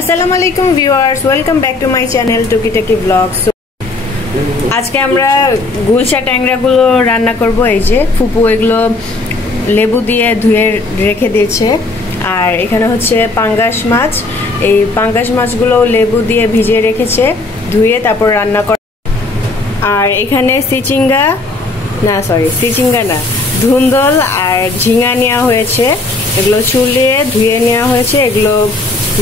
আসসালামু আলাইকুম viewers, welcome back to my channel টুকিটাকি ব্লগস। আজকে আমরা গুলশা ট্যাংরাগুলো রান্না করব। এই যে ফুপু এগুলো লেবু দিয়ে ধুয়ে রেখে দিয়েছে। আর এখানে হচ্ছে পাঙ্গাস মাছ। এই পাঙ্গাস মাছগুলো লেবু দিয়ে ভিজিয়ে রেখেছে, ধুয়ে তারপর রান্না করে। আর এখানে চিচিঙ্গা না, ধুন্দল আর ঝিঙা নেওয়া হয়েছে। এগুলো চুলিয়ে ধুয়ে নেওয়া হয়েছে। এগুলো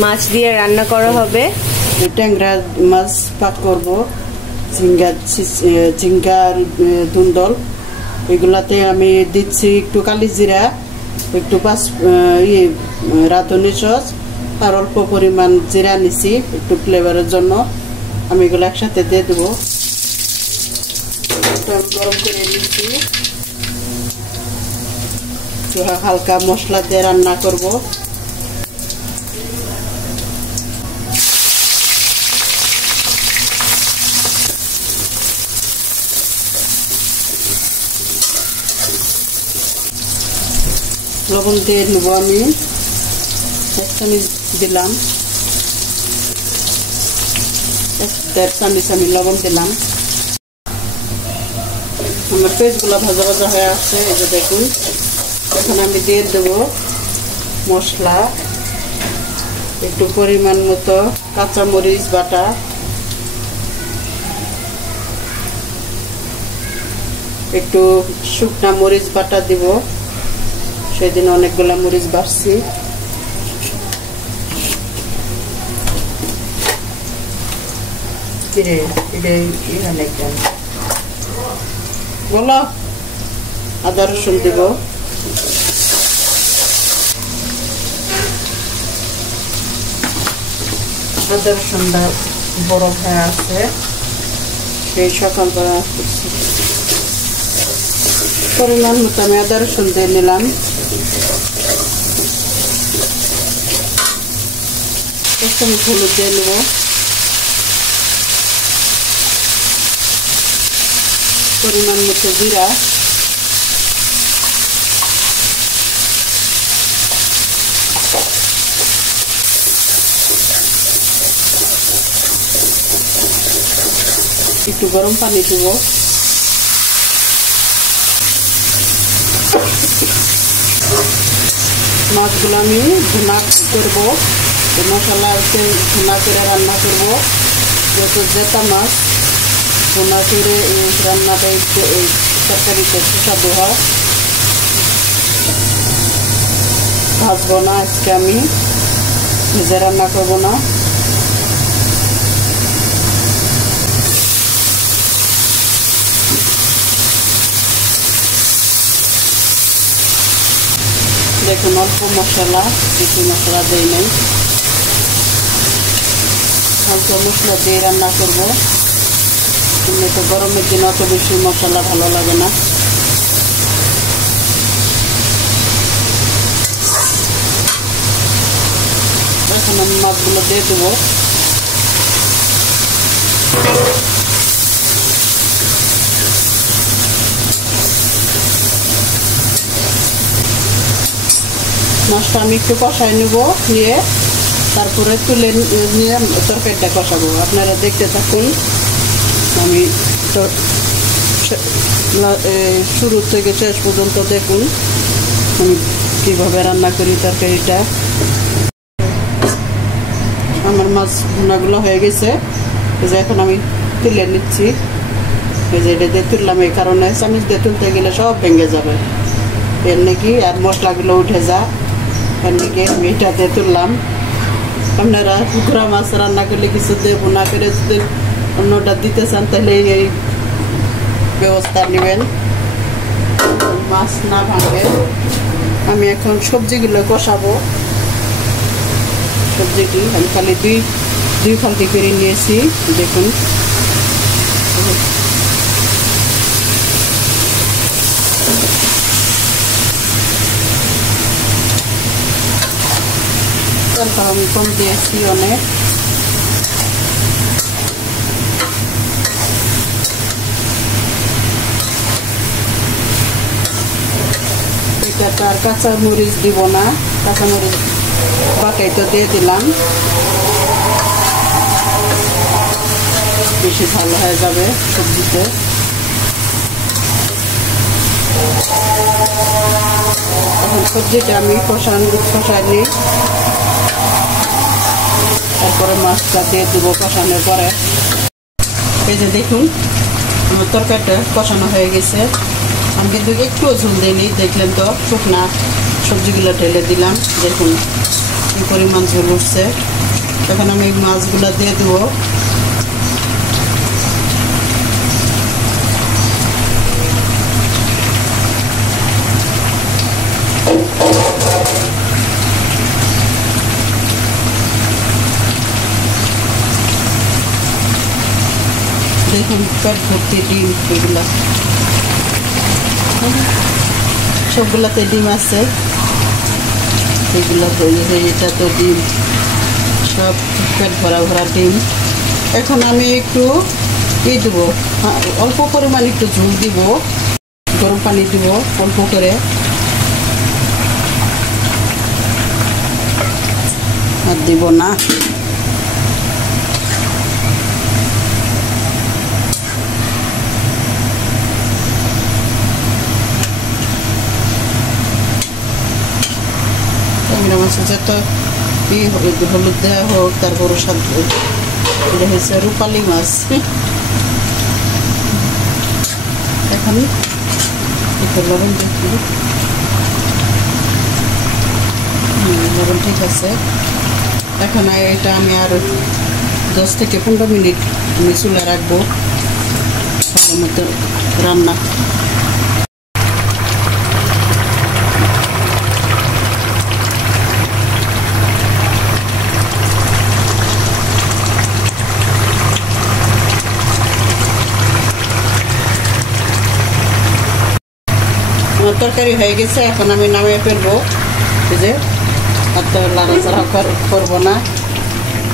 মাছ দিয়ে রান্না করা হবে। ট্যাংরা মাছ পাক করবো, ঝিঙ্গা ধুন্দল। এগুলাতে আমি দিচ্ছি একটু কালি জিরা, একটু রাঁধুনি সস আর অল্প পরিমাণ জিরা নিছি একটু ফ্লেভারের জন্য। আমি এগুলো একসাথে দিয়ে দেবো। গরম করে নিচ্ছি, হালকা মশলা দিয়ে রান্না করব। লবণ দিয়ে নেব, আমি 1 চামচ দিলাম, 1.5 চামচ আমি লবণ দিলাম। আমার পেঁয়াজগুলো ভাজা ভাজা হয়ে আসছে, এই যে দেখুন। এখন আমি দিয়ে দেবো মশলা, একটু পরিমাণ মতো কাঁচামরিচ বাটা, একটু শুকনা মরিচ বাটা দিব। সেদিন অনেকগুলা মরিচ বাড়ছি। বলো, আদা রসুন দিব। আদা রসুনটা বড় হয়ে আছে, সেই সকালবেলা পরিমাণ মতো আমি আদা রসুন দিয়ে নিলাম। হলুদ দিয়ে নেব, পরিমাণ মতো জিরা, একটু গরম পানি দেব। মাছগুলো আমি ভুনা করবো, মশলা ভুনা করে রান্না করব। যেহেতু জেতা মাছ, ভুনা করে রান্নাটা একটু এই তরকারিতে সুস্বাদু হয়। ভাজবো না আজকে, আমি ভেজে রান্না করবো না। দেখুন, অল্প মশলা, বেশি মশলা দেই নাই, অল্প মশলা দিয়ে রান্না করবো। এমনিতে গরমের দিন অত বেশি মশলা ভালো লাগে না। এখন আমি মাছগুলো দিয়ে দেবো। মাছটা আমি একটু কষাই নেব, নিয়ে তারপরে তুলে নিয়ে তরকারিটা কষাবো। আপনারা দেখতে থাকুন। আমি শুরু থেকে শেষ পর্যন্ত দেখুন আমি কীভাবে রান্না করি তরকারিটা। আমার মাছ ভুনাগুলো হয়ে গেছে, এই যে এখন আমি তুলে নিচ্ছি। এই যে এটা দিয়ে তুললাম, এই কারণে চামচ দিয়ে তুলতে গেলে সব ভেঙে যাবে এর নাকি, আর মশলাগুলো উঠে যা এর নাকি আমি এটা দিয়ে তুললাম। আপনারা পুকুরা মাছ রান্না করলে কিছু দিয়ে ভুনা করে যদি অন্যটা দিতে চান তাহলে এই ব্যবস্থা নেবেন, মাছ না ভাঙবে। আমি এখন সবজিগুলো কষাবো। সবজিটি আমি খালি দুই ফালতি করে নিয়েছি, দেখুন। তারপর আমি কম দিয়েছি অনেক। এটাতে আর কাঁচা মরিচ দিব না, কাঁচা মরিচ পাকাই তো দিয়ে দিলাম, বেশি ভালো হয়ে যাবে সবজিতে। এখন সবজিটা আমি কষাই নিই, তারপরে মাছটা দিয়ে দেবো কষানোর পরে। এই যে দেখুন আমার তরকারিটা কষানো হয়ে গেছে। আমি কিন্তু একটুও ঝোল দিইনি, দেখলেন তো শুকনা সবজিগুলো ঢেলে দিলাম, দেখুন কি পরিমাণ ঝোল উঠছে। এখন আমি মাছগুলো দিয়ে দেবো। দেখুন পেট ভর্তি ডিম, এগুলা সবগুলাতে ডিম আছে, এগুলো এটা তো ডিম, সব পেট ভরা ভরা ডিম। এখন আমি একটু দেবো, অল্প পরিমাণ একটু ঝোল দিব, গরম পানি দিব অল্প করে, আর দিব না। মাছের যত হলুদ দেওয়া হোক, তারপর স্বাদ এটা হচ্ছে রূপালী মাছ। এখন একটু লবণ দেখি, লবণ ঠিক আছে। এখন এটা আমি আর 10 থেকে 15 মিনিট আমি চুলা রাখবো ভালো মতো রান্না। তরকারি হয়ে গেছে, এখন আমি নামিয়ে ফেলবো। এই যে আর তো লাড়াচাড়া করবো না,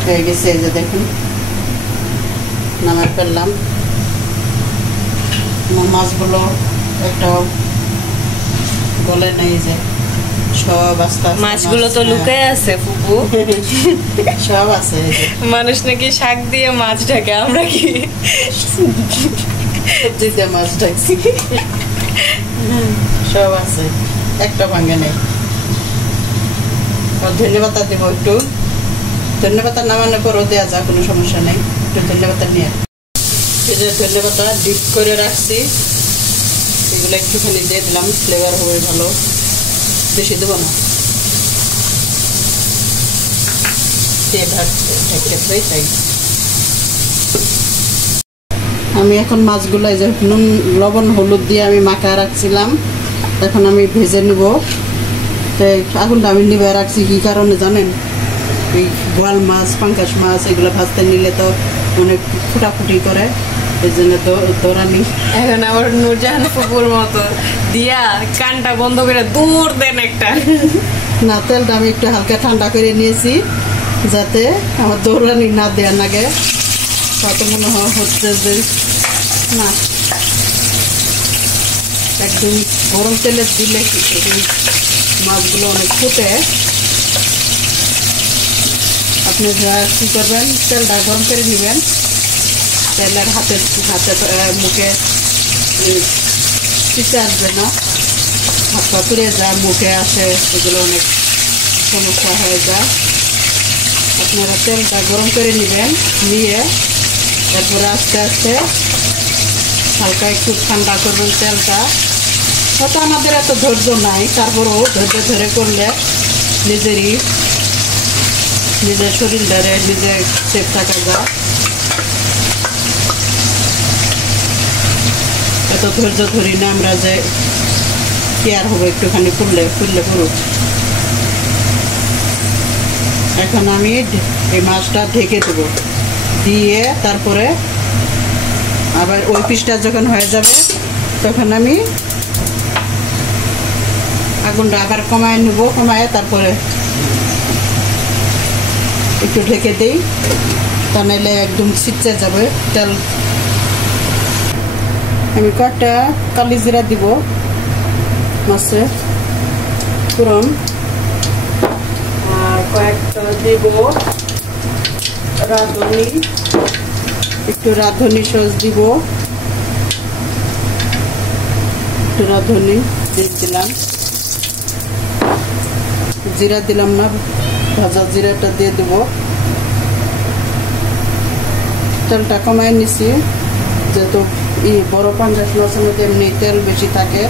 হয়ে গেছে। এই যে দেখুন নামিয়ে ফেললাম। মাছগুলো একটা গলে নেই, যে সব আস্তে আস্তে মাছগুলো তো লুকায় আছে ফুপু, সব আছে। মানুষ নাকি শাক দিয়ে মাছ ঢাকে, আমরা কি সবজি দিয়ে মাছ ঢাকছি, সব আছে, একটা ভাঙে নেই। ধন্যবাদ দিব একটু, ধন্যবাদ নামানোর পরও দেওয়া যা, কোনো সমস্যা নেই। একটু ধন্যবাদ নিয়ে এই যে ধন্যবাদ ডিপ করে রাখছি, এগুলো একটুখানি দিয়ে দিলাম, ফ্লেভার হবে ভালো, বেশি দেবো না। আমি এখন মাছগুলো যে নুন লবণ হলুদ দিয়ে আমি মাখা রাখছিলাম, এখন আমি ভেজে নেব। তো আগুনটা আমি নিভে রাখছি কি কারণে জানেন? এই বোয়াল মাছ, পাঙ্কাশ মাছ এগুলো ভাজতে নিলে তো অনেক ফুটাফুটি করে, এই জন্য দৌড়ানি। এখন আবার নূরজাহান ফুপুর মতো দিয়া কানটা বন্ধ করে দূর দেন একটা। না, তেলটা আমি একটু হালকা ঠান্ডা করে নিয়েছি, যাতে আমার দৌড়ানি না দেওয়া লাগে। তাতে মনে হচ্ছে যে না, একদম গরম তেলে দিলে মাছগুলো অনেক ফুটে। আপনি যা কী করবেন, তেলটা গরম করে নেবেন, তেলের হাতে মুখে চিটে আসবে না, হাত পা পুড়ে যায়, মুখে আসে, এগুলো অনেক সমস্যা হয়ে যায়। আপনারা তেলটা গরম করে নেবেন, নিয়ে তারপরে আস্তে আস্তে হালকা একটু ঠান্ডা করবেন তেলটা। হয়তো আমাদের এত ধৈর্য নাই, তারপরেও ধৈর্য ধরে করলে নিজের শরীর ধরে নিজে সেফ থাকা যায়। এত ধৈর্য ধরি না আমরা যে কেয়ার হবে, একটুখানি ফুললে পুরো। এখন আমি এই মাছটা ঢেকে দেবো, দিয়ে তারপরে আবার ওই পিসটা যখন হয়ে যাবে তখন আমি আগুনটা আবার কমায় নেব, কমায় তারপরে একটু ঢেকে দিই, তা নাহলে একদম ছিটচে যাবে তেল। আমি কয়েকটা কালি জিরা দিব মাছে ফোড়ন, আর দেব রাঁধুনি, একটু রাঁধুনি সস দিব, একটু রাঁধুনি দিয়ে দিলাম, জিরা দিলাম না, ভাজা জিরাটা দিয়ে দেব। তেলটা কমাই নিছি, যেহেতু বড় পাঙ্গাস মাছের মধ্যে এমনি তেল বেশি থাকে।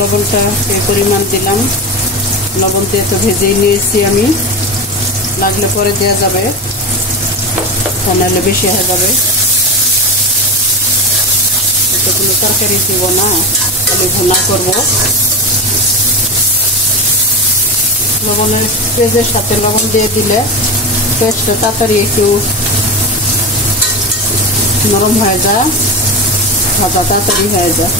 লবণটা এই পরিমাণ দিলাম, লবণ দিয়ে তো ভেজেই নিয়েছি আমি, লাগলে পরে দেওয়া যাবে, তাহলে বেশি হয়ে যাবে। এটা কোনো তরকারি দিব না, খালি ভুনা করব। লবণের পেঁয়াজের সাথে লবণ দিয়ে দিলে পেঁয়াজটা তাড়াতাড়ি একটু নরম হয়ে যায়, ভাজা তাড়াতাড়ি হয়ে যায়।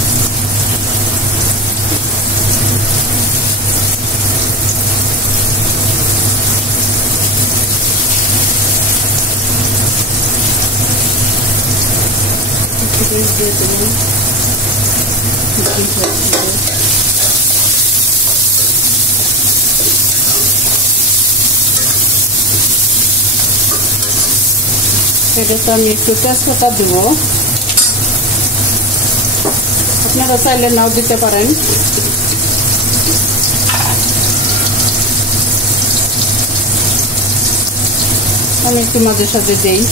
দিয়ে দেবেন এটা তো আমি একটু তেজপাতা দেব, আপনারা চাইলে নাও দিতে পারেন। আমি একটু মাঝে সাঝে দেই।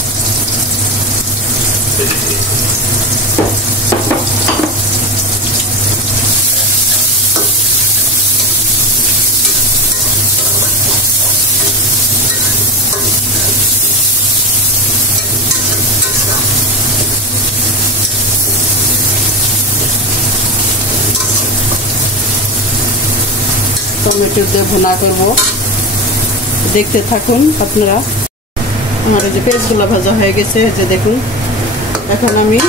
টমেটো দিয়ে ভুনা করব, দেখতে থাকুন আপনারা। আমার এই যে পেঁয়াজগুলো ভাজা হয়ে গেছে, যে দেখুন। এখন আমি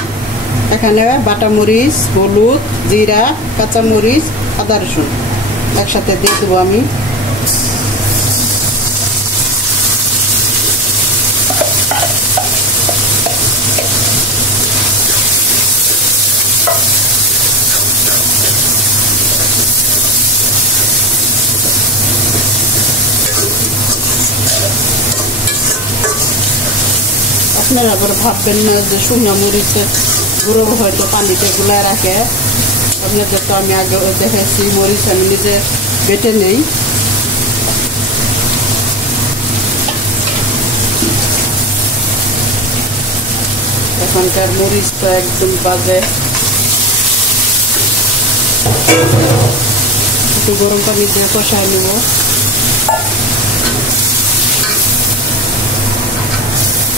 এখানে বাটা মরিচ, হলুদ, জিরা, কাঁচা মরিচ, আদা রসুন একসাথে দিয়ে দেবো আমি। আপনারা আবার ভাববেন না যে শুকনো মরিচের গুঁড়ো হয়তো পানিতে গুলায় রাখে, আপনাদের তো আমি আগে দেখেছি মরিচ আমি নিজে বেটে নেই। এখনকার মরিচ তো একদম বাজে। একটু গরম পানি দিয়ে কষায় নেব।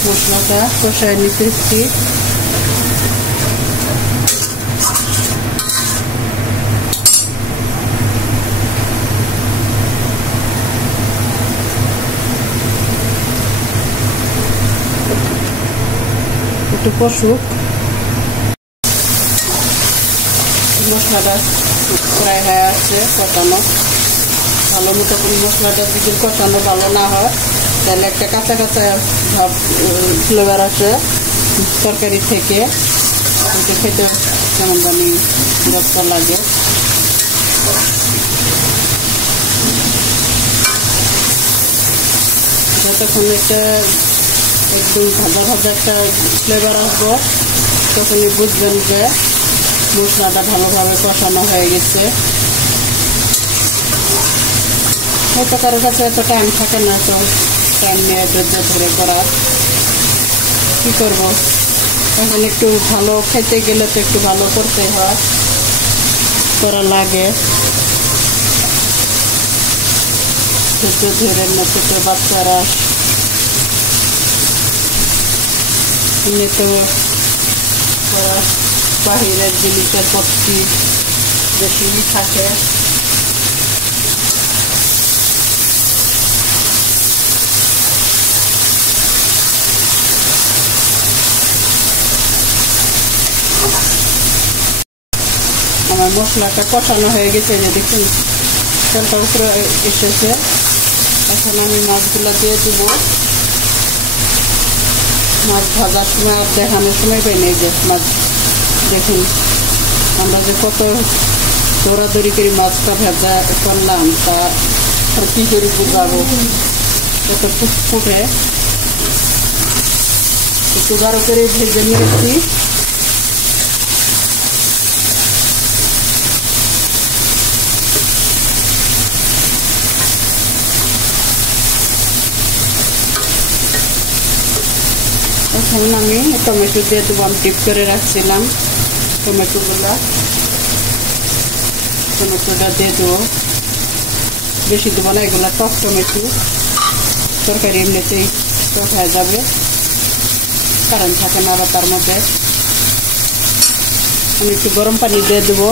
মশলাটা কষায় নিতেছি। একটু কষুক, মশলাটা প্রায় হয়ে আসছে কষানো। ভালো মতো মশলাটা যদি কষানো ভালো না হয় তাহলে একটা কাঁচা কাঁচা ভাব ফ্লেভার আসে তরকারি থেকে, খেতে কেমন জানি বিরক্ত লাগে। যতক্ষণ একটা একদম ভাজা ভাজা একটা ফ্লেভার আসবো তখনই বুঝবেন যে মশলাটা ভালোভাবে কষানো হয়ে গেছে। হয়তো কারো কাছে এত টাইম থাকে না, তো টাইম নিয়ে ধৈর্য ধরে করার, কি করবো। এখন একটু ভালো খেতে গেলে তো একটু ভালো করতে হয়, করা লাগে। ধৈর্য ধরে না ছোট বাচ্চারা এমনি তো বাহিরের জিনিসের প্রতি বেশি থাকে। আমার মশলাটা কষানো হয়ে গেছে, যে দেখুন তেলটা উপরে এসেছে। এখন আমি মাছগুলো দিয়ে দেবো। মাছ ভাজার সময় আর দেখানোর সময় পাই নেই যে মাছ দেখুন আমরা যে কত দৌড়াদৌড়ি করে মাছটা ভাজা করলাম, তা কী করে বুঝাবো, কত ফুটে একটু গাঢ় করে ভেজে নিয়েছি। এখন আমি টমেটো দিয়ে দেবো। আমি ডিপ করে রাখছিলাম টমেটোটা দিয়ে দেবো। বেশি দেবো না, এগুলো টক টমেটো, তরকারি এমনিতেই টক হয়ে যাবে, কারণ থাকে না আবার তার মধ্যে। আমি একটু গরম পানি দিয়ে দেবো।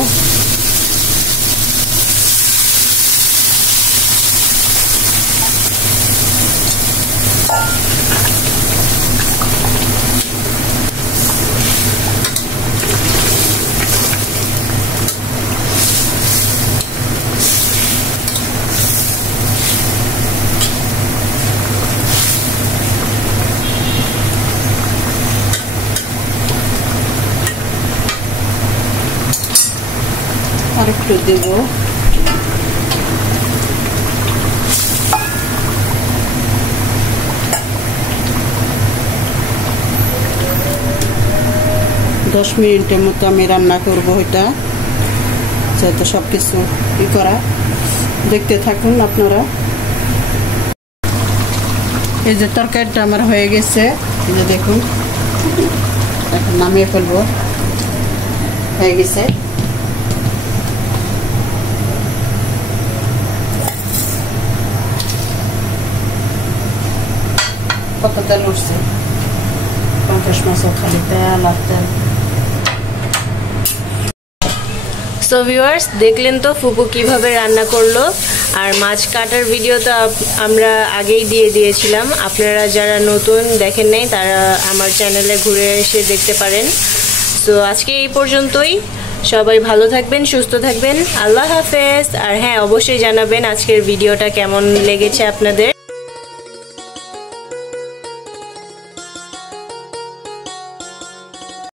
আর একটু দেব। দশ মিনিটের মতো আমি রান্না করবো এটা, যাতে সব কিছু করা। দেখতে থাকুন আপনারা। এই যে তরকারিটা আমার হয়ে গেছে, এই যে দেখুন। এখন নামিয়ে ফেলবো, হয়ে গেছে। কত তেল উঠছে, 50 মাসও খালি তেল আর তেল। সো ভিউয়ার্স, দেখলেন তো ফুপু কিভাবে রান্না করলো। আর মাছ কাটার ভিডিও তো আমরা আগেই দিয়ে দিয়েছিলাম। আপনারা যারা নতুন দেখেন নাই তারা আমার চ্যানেলে ঘুরে এসে দেখতে পারেন। সো আজকে এই পর্যন্তই। সবাই ভালো থাকবেন, সুস্থ থাকবেন। আল্লাহ হাফেজ। আর হ্যাঁ, অবশ্যই জানাবেন আজকের ভিডিওটা কেমন লেগেছে আপনাদের।